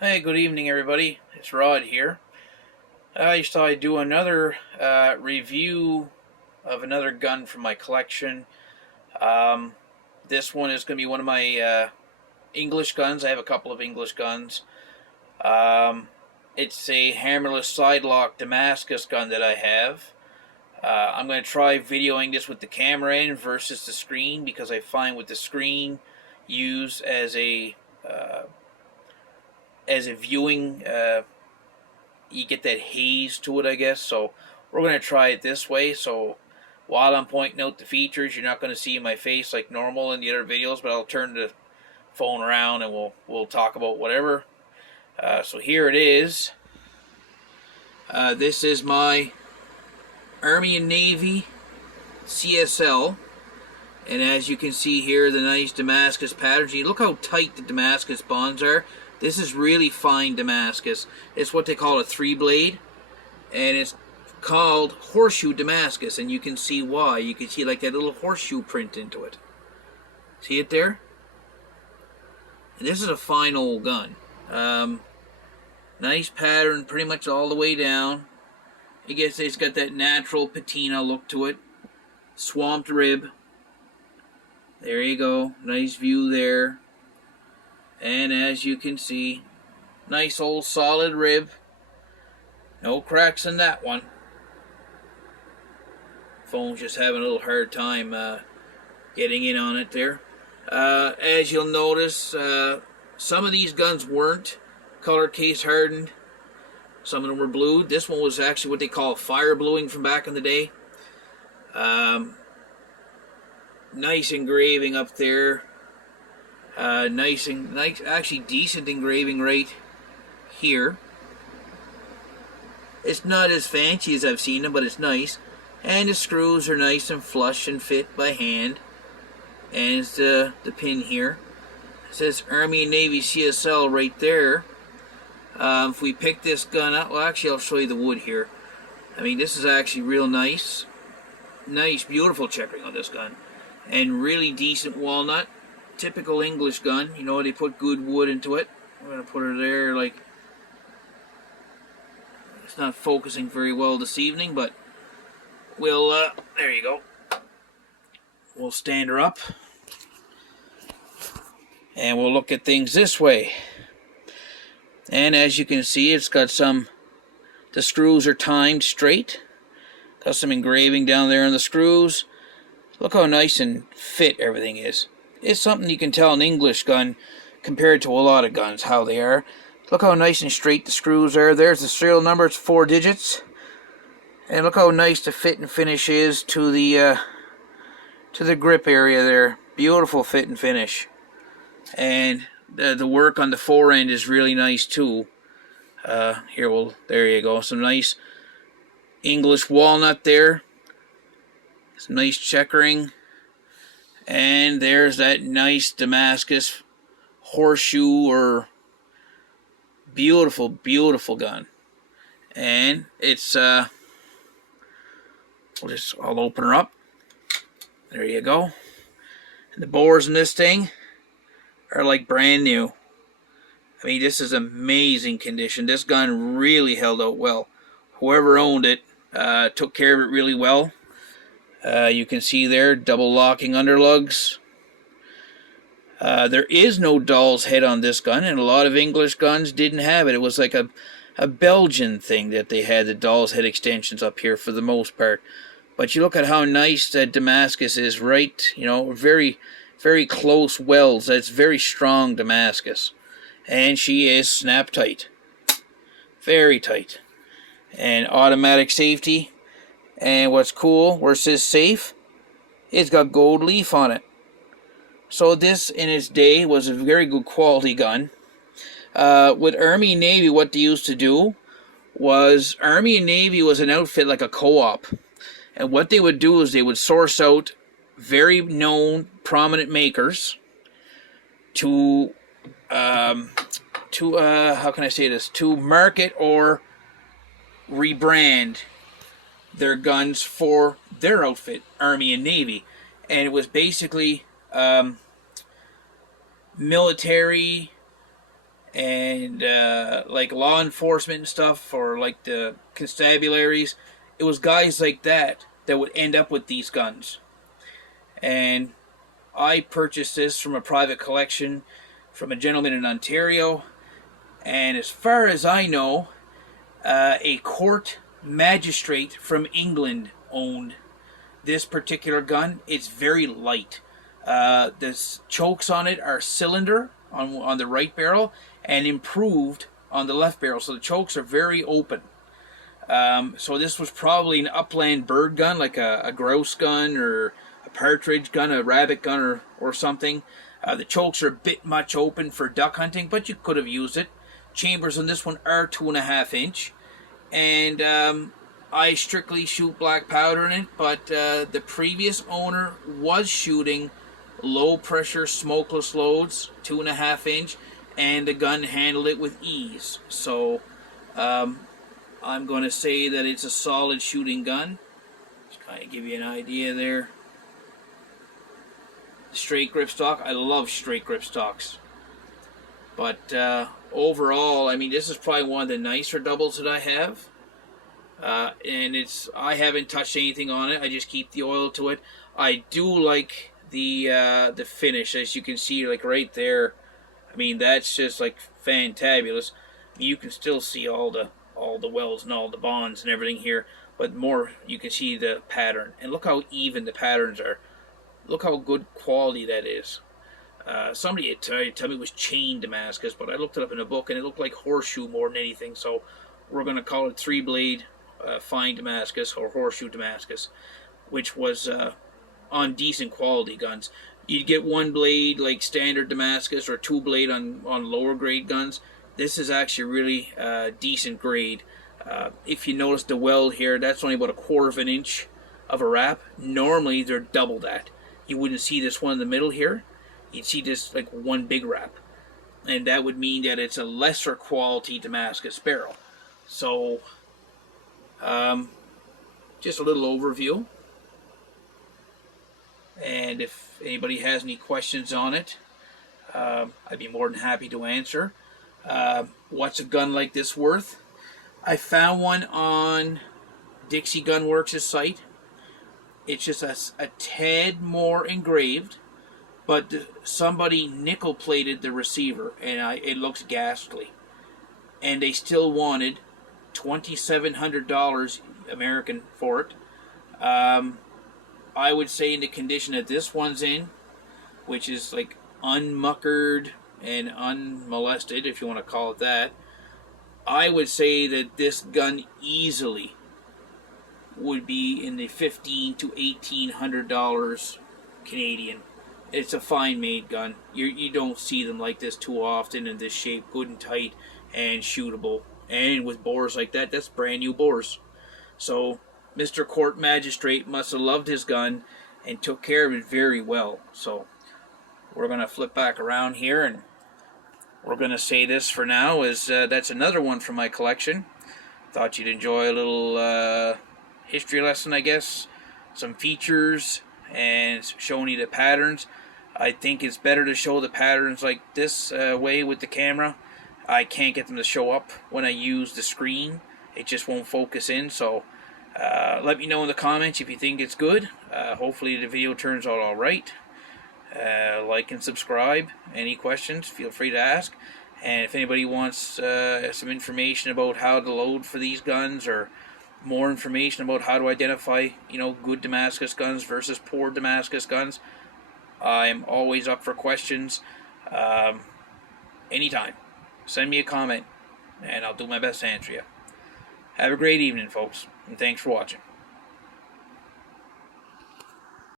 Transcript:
Hey, good evening, everybody. It's Rod here. I just thought I'd do another review of another gun from my collection. Um, this one is going to be one of my English guns. I have a couple of English guns. Um, it's a hammerless side lock Damascus gun that I have. I'm going to try videoing this with the camera in versus the screen because I find with the screen used as a viewing you get that haze to it, I guess. So we're going to try it this way. So while I'm pointing out the features, you're not going to see my face like normal in the other videos, but I'll turn the phone around and we'll talk about whatever. So here it is. This is my Army and Navy CSL. And as you can see here, the nice Damascus patterns. You look how tight the Damascus bonds are. This is really fine Damascus. It's what they call a 3-blade. And it's called horseshoe Damascus. And you can see why. You can see like that little horseshoe print into it. See it there? And this is a fine old gun. Nice pattern pretty much all the way down. It's got that natural patina look to it. Swamped rib. There you go. Nice view there. And as you can see, nice old solid rib. No cracks in that one. Phone's just having a little hard time getting in on it there. As you'll notice, some of these guns weren't color case hardened. Some of them were blued. This one was actually what they call fire bluing from back in the day. Nice engraving up there. Nice, actually decent engraving right here. It's not as fancy as I've seen them, but it's nice. And the screws are nice and flush and fit by hand. And it's the pin here. It says Army and Navy CSL right there. If we pick this gun up, well, actually I'll show you the wood here. I mean, this is actually real nice. Nice, beautiful checkering on this gun. And really decent walnut. Typical English gun. You know, they put good wood into it. I'm going to put her there like... It's not focusing very well this evening, but we'll... there you go. We'll stand her up. And we'll look at things this way. And as you can see, it's got some... The screws are timed straight. Got some engraving down there on the screws. Look how nice and fit everything is. It's something you can tell an English gun compared to a lot of guns how they are. Look how nice and straight the screws are. There's the serial number. It's 4 digits. And look how nice the fit and finish is to the grip area there. Beautiful fit and finish. And the work on the forend is really nice too. There you go. Some nice English walnut there. Some nice checkering. And there's that nice Damascus horseshoe or beautiful, beautiful gun. And it's, I'll open her up. There you go. And the bores in this thing are like brand new. I mean, this is amazing condition. This gun really held out well. Whoever owned it took care of it really well. You can see there, double locking underlugs. There is no doll's head on this gun, and a lot of English guns didn't have it. It was like a Belgian thing that they had, the doll's head extensions up here for the most part. But you look at how nice that Damascus is, right? You know, very, very close welds. That's very strong Damascus. And she is snap tight. Very tight. And automatic safety. And what's cool, where it says safe, it's got gold leaf on it. So this, in its day, was a very good quality gun. With Army and Navy, what they used to do was, Army and Navy was an outfit like a co-op. And what they would do is they would source out very known, prominent makers to how can I say this? To market or rebrand their guns for their outfit, Army and Navy. And it was basically military and like law enforcement and stuff, or like the constabularies. It was guys like that that would end up with these guns. And I purchased this from a private collection from a gentleman in Ontario. And as far as I know, a court magistrate from England owned this particular gun. It's very light. The chokes on it are cylinder on the right barrel and improved on the left barrel. So the chokes are very open. So this was probably an upland bird gun, like a grouse gun or a partridge gun, a rabbit gun or something. The chokes are a bit much open for duck hunting, but you could have used it. Chambers on this one are 2.5 inch. And I strictly shoot black powder in it, but the previous owner was shooting low pressure smokeless loads, 2.5 inch, and the gun handled it with ease. So I'm going to say that it's a solid shooting gun. Just kind of give you an idea there. Straight grip stock. I love straight grip stocks. But overall, I mean, this is probably one of the nicer doubles that I have. And I haven't touched anything on it. I just keep the oil to it. I do like the finish, as you can see, like right there. I mean, that's just like fantabulous. You can still see all the wells and all the bonds and everything here, but more you can see the pattern. And look how even the patterns are. Look how good quality that is. Somebody had told me it was chain Damascus, but I looked it up in a book and it looked like horseshoe more than anything. So we're going to call it 3-blade fine Damascus or horseshoe Damascus, which was on decent quality guns. You'd get 1 blade like standard Damascus or 2 blade on lower grade guns. This is actually really decent grade. If you notice the weld here, that's only about 1/4 of an inch of a wrap. Normally they're double that. You wouldn't see this one in the middle here. You'd see this like one big wrap. And that would mean that it's a lesser quality Damascus barrel. So, just a little overview. And if anybody has any questions on it, I'd be more than happy to answer. What's a gun like this worth? I found one on Dixie Gun Works' site. It's just a tad more engraved, but somebody nickel plated the receiver, and it looks ghastly. And they still wanted $2,700 American for it. I would say in the condition that this one's in, which is like unmuckered and unmolested, if you want to call it that, I would say that this gun easily would be in the $1,500 to $1,800 Canadian. It's a fine made gun. You don't see them like this too often in this shape, good and tight and shootable. And with bores like that, that's brand new bores. So Mr. Court Magistrate must have loved his gun and took care of it very well. So we're going to flip back around here, and we're going to say this for now is that's another one from my collection. Thought you'd enjoy a little history lesson, I guess. Some features and showing you the patterns. I think it's better to show the patterns like this way with the camera. I can't get them to show up when I use the screen. It just won't focus in. So let me know in the comments if you think it's good. Hopefully the video turns out alright. Like and subscribe. Any questions, feel free to ask. And if anybody wants some information about how to load for these guns, or more information about how to identify, good Damascus guns versus poor Damascus guns, I'm always up for questions. Anytime. Send me a comment, and I'll do my best to answer you. Have a great evening, folks, and thanks for watching.